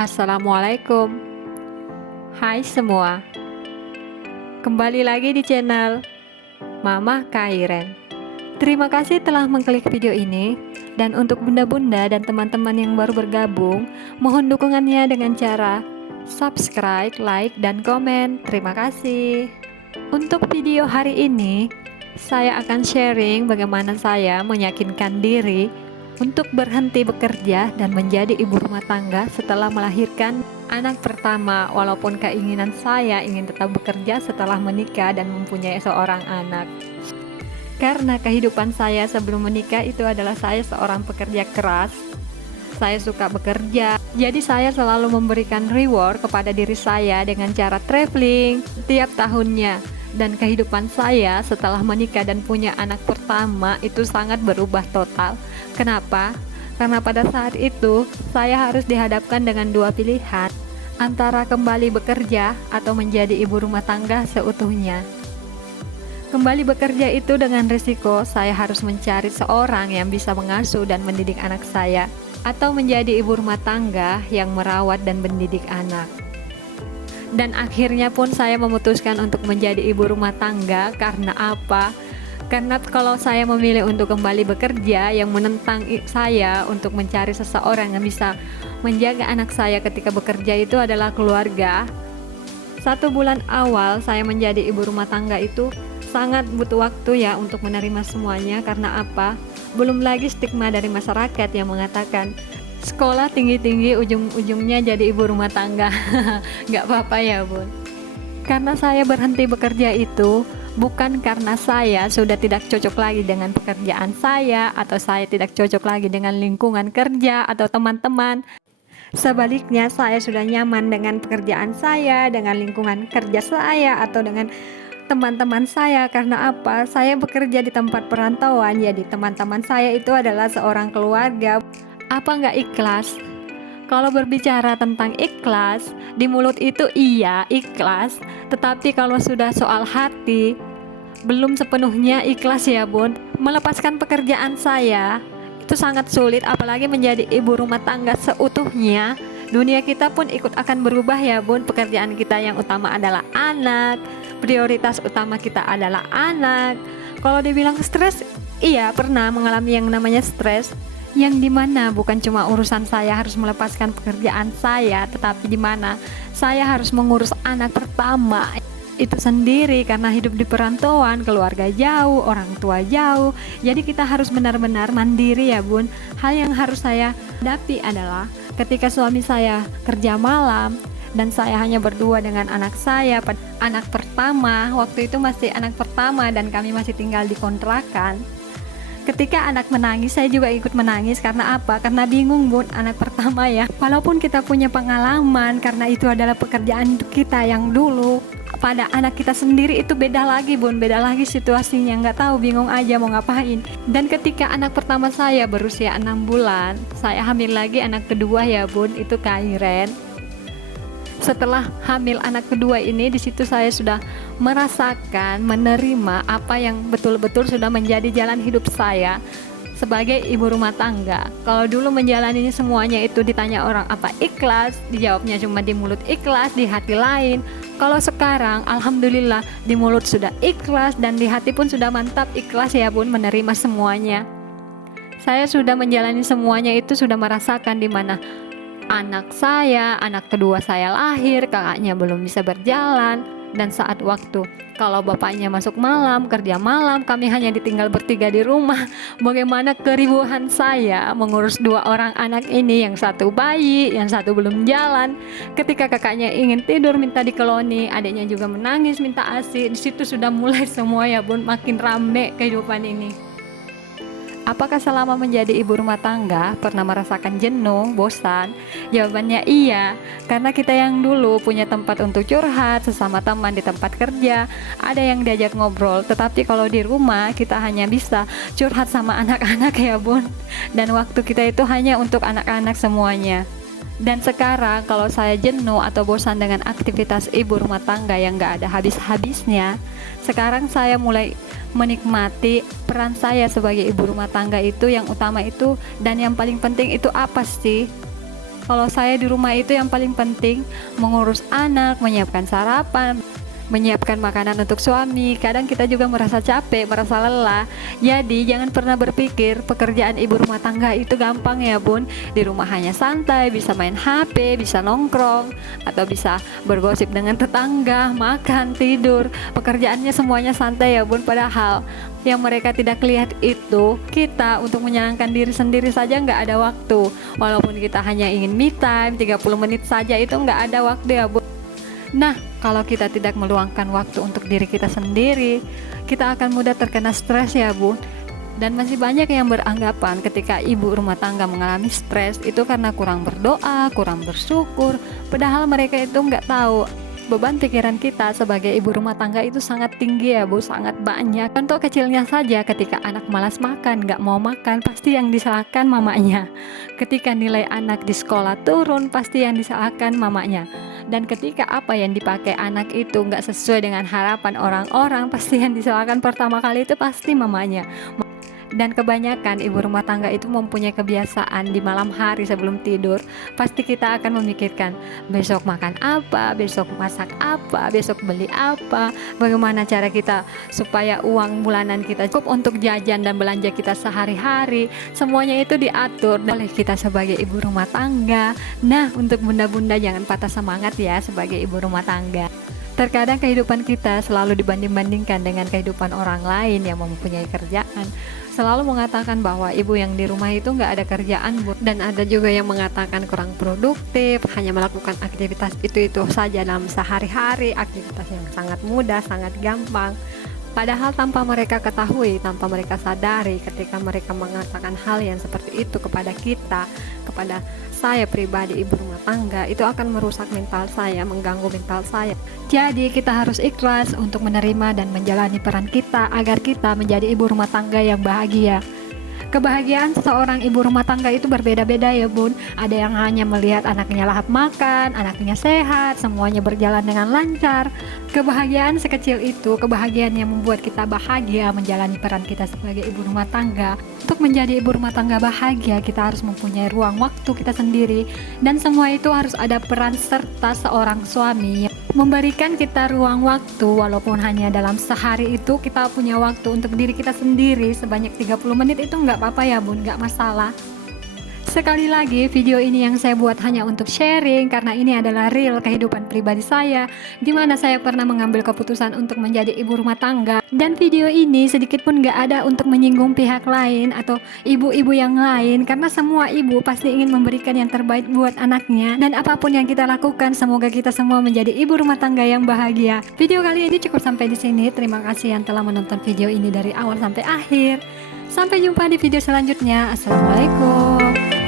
Assalamualaikum. Hai semua, kembali lagi di channel Mama Kairen. Terima kasih telah mengklik video ini. Dan untuk bunda-bunda dan teman-teman yang baru bergabung, mohon dukungannya dengan cara subscribe, like, dan komen. Terima kasih. Untuk video hari ini, saya akan sharing bagaimana saya meyakinkan diri untuk berhenti bekerja dan menjadi ibu rumah tangga setelah melahirkan anak pertama, walaupun keinginan saya ingin tetap bekerja setelah menikah dan mempunyai seorang anak. Karena kehidupan saya sebelum menikah itu adalah saya seorang pekerja keras. Saya suka bekerja, jadi saya selalu memberikan reward kepada diri saya dengan cara traveling tiap tahunnya. Dan kehidupan saya setelah menikah dan punya anak pertama itu sangat berubah total. Kenapa? Karena pada saat itu saya harus dihadapkan dengan dua pilihan, antara kembali bekerja atau menjadi ibu rumah tangga seutuhnya. Kembali bekerja itu dengan risiko saya harus mencari seorang yang bisa mengasuh dan mendidik anak saya, atau menjadi ibu rumah tangga yang merawat dan mendidik anak. Dan akhirnya pun saya memutuskan untuk menjadi ibu rumah tangga. Karena apa? Karena kalau saya memilih untuk kembali bekerja, yang menentang saya untuk mencari seseorang yang bisa menjaga anak saya ketika bekerja itu adalah keluarga. 1 bulan awal saya menjadi ibu rumah tangga itu sangat butuh waktu ya untuk menerima semuanya. Karena apa? Belum lagi stigma dari masyarakat yang mengatakan sekolah tinggi-tinggi ujung-ujungnya jadi ibu rumah tangga. Gak apa-apa ya bun. Karena saya berhenti bekerja itu bukan karena saya sudah tidak cocok lagi dengan pekerjaan saya, atau saya tidak cocok lagi dengan lingkungan kerja atau teman-teman. Sebaliknya, saya sudah nyaman dengan pekerjaan saya, dengan lingkungan kerja saya, atau dengan teman-teman saya. Karena apa? Saya bekerja di tempat perantauan, jadi teman-teman saya itu adalah seorang keluarga. Apa nggak ikhlas? Kalau berbicara tentang ikhlas, di mulut itu iya ikhlas, tetapi kalau sudah soal hati, belum sepenuhnya ikhlas ya bun. Melepaskan pekerjaan saya itu sangat sulit, apalagi menjadi ibu rumah tangga seutuhnya. Dunia kita pun ikut akan berubah ya bun. Pekerjaan kita yang utama adalah anak, prioritas utama kita adalah anak. Kalau dibilang stres, iya pernah mengalami yang namanya stres, yang dimana bukan cuma urusan saya harus melepaskan pekerjaan saya, tetapi dimana saya harus mengurus anak pertama itu sendiri. Karena hidup di perantauan, keluarga jauh, orang tua jauh, jadi kita harus benar-benar mandiri ya bun. Hal yang harus saya hadapi adalah ketika suami saya kerja malam dan saya hanya berdua dengan anak saya. Anak pertama, waktu itu masih anak pertama dan kami masih tinggal di kontrakan. Ketika anak menangis, saya juga ikut menangis. Karena apa? Karena bingung bun, anak pertama ya. Walaupun kita punya pengalaman, karena itu adalah pekerjaan kita yang dulu, pada anak kita sendiri itu beda lagi bun, beda lagi situasinya, nggak tahu, bingung aja mau ngapain. Dan ketika anak pertama saya berusia 6 bulan, saya hamil lagi anak kedua ya bun, itu Kairen. Setelah hamil anak kedua ini, di situ saya sudah merasakan, menerima apa yang betul-betul sudah menjadi jalan hidup saya sebagai ibu rumah tangga. Kalau dulu menjalaninya semuanya itu ditanya orang apa ikhlas, dijawabnya cuma di mulut ikhlas, di hati lain. Kalau sekarang alhamdulillah di mulut sudah ikhlas dan di hati pun sudah mantap ikhlas ya bun, menerima semuanya. Saya sudah menjalani semuanya itu, sudah merasakan di mana anak saya, anak kedua saya lahir, kakaknya belum bisa berjalan. Dan saat waktu kalau bapaknya masuk malam, kerja malam, kami hanya ditinggal bertiga di rumah. Bagaimana keribuhan saya mengurus 2 orang anak ini, yang satu bayi, yang satu belum jalan. Ketika kakaknya ingin tidur minta dikeloni, adiknya juga menangis minta ASI. Di situ sudah mulai semua ya bun, makin rame kehidupan ini. Apakah selama menjadi ibu rumah tangga pernah merasakan jenuh, bosan? Jawabannya iya, karena kita yang dulu punya tempat untuk curhat sesama teman di tempat kerja, ada yang diajak ngobrol. Tetapi kalau di rumah kita hanya bisa curhat sama anak-anak ya bun, dan waktu kita itu hanya untuk anak-anak semuanya. Dan sekarang kalau saya jenuh atau bosan dengan aktivitas ibu rumah tangga yang gak ada habis-habisnya, sekarang saya mulai menikmati peran saya sebagai ibu rumah tangga itu. Yang utama itu dan yang paling penting itu apa sih? Kalau saya di rumah itu yang paling penting mengurus anak, menyiapkan sarapan, menyiapkan makanan untuk suami. Kadang kita juga merasa capek, merasa lelah. Jadi jangan pernah berpikir pekerjaan ibu rumah tangga itu gampang ya bun. Di rumah hanya santai, bisa main HP, bisa nongkrong, atau bisa bergosip dengan tetangga, makan, tidur. Pekerjaannya semuanya santai ya bun. Padahal yang mereka tidak lihat itu kita untuk menyenangkan diri sendiri saja nggak ada waktu. Walaupun kita hanya ingin me time 30 menit saja, itu nggak ada waktu ya bun. Nah, kalau kita tidak meluangkan waktu untuk diri kita sendiri, kita akan mudah terkena stres ya bun. Dan masih banyak yang beranggapan ketika ibu rumah tangga mengalami stres itu karena kurang berdoa, kurang bersyukur. Padahal mereka itu nggak tahu beban pikiran kita sebagai ibu rumah tangga itu sangat tinggi ya bu, sangat banyak. Contoh kecilnya saja, ketika anak malas makan, nggak mau makan, pasti yang disalahkan mamanya. Ketika nilai anak di sekolah turun, pasti yang disalahkan mamanya. Dan ketika apa yang dipakai anak itu nggak sesuai dengan harapan orang-orang, pasti yang disalahkan pertama kali itu pasti mamanya. Dan kebanyakan ibu rumah tangga itu mempunyai kebiasaan di malam hari sebelum tidur, pasti kita akan memikirkan besok makan apa, besok masak apa, besok beli apa, bagaimana cara kita supaya uang bulanan kita cukup untuk jajan dan belanja kita sehari-hari. Semuanya itu diatur oleh kita sebagai ibu rumah tangga. Nah, untuk bunda-bunda jangan patah semangat ya sebagai ibu rumah tangga. Terkadang kehidupan kita selalu dibanding-bandingkan dengan kehidupan orang lain yang mempunyai kerjaan. Selalu mengatakan bahwa ibu yang di rumah itu nggak ada kerjaan, Bu. Dan ada juga yang mengatakan kurang produktif, hanya melakukan aktivitas itu saja dalam sehari-hari, aktivitas yang sangat mudah, sangat gampang. Padahal tanpa mereka ketahui, tanpa mereka sadari, ketika mereka mengatakan hal yang seperti itu kepada kita, kepada saya pribadi ibu rumah tangga, itu akan merusak mental saya, mengganggu mental saya. Jadi kita harus ikhlas untuk menerima dan menjalani peran kita agar kita menjadi ibu rumah tangga yang bahagia. Kebahagiaan seorang ibu rumah tangga itu berbeda-beda ya bun. Ada yang hanya melihat anaknya lahap makan, anaknya sehat, semuanya berjalan dengan lancar. Kebahagiaan sekecil itu, kebahagiaan yang membuat kita bahagia menjalani peran kita sebagai ibu rumah tangga. Untuk menjadi ibu rumah tangga bahagia, kita harus mempunyai ruang waktu kita sendiri. Dan semua itu harus ada peran serta seorang suami yang memberikan kita ruang waktu. Walaupun hanya dalam sehari itu kita punya waktu untuk diri kita sendiri sebanyak 30 menit, itu nggak apa-apa ya bun, nggak masalah. Sekali lagi, video ini yang saya buat hanya untuk sharing karena ini adalah real kehidupan pribadi saya, di mana saya pernah mengambil keputusan untuk menjadi ibu rumah tangga. Dan video ini sedikit pun gak ada untuk menyinggung pihak lain atau ibu-ibu yang lain, karena semua ibu pasti ingin memberikan yang terbaik buat anaknya. Dan apapun yang kita lakukan, semoga kita semua menjadi ibu rumah tangga yang bahagia. Video kali ini cukup sampai di sini. Terima kasih yang telah menonton video ini dari awal sampai akhir. Sampai jumpa di video selanjutnya. Assalamualaikum.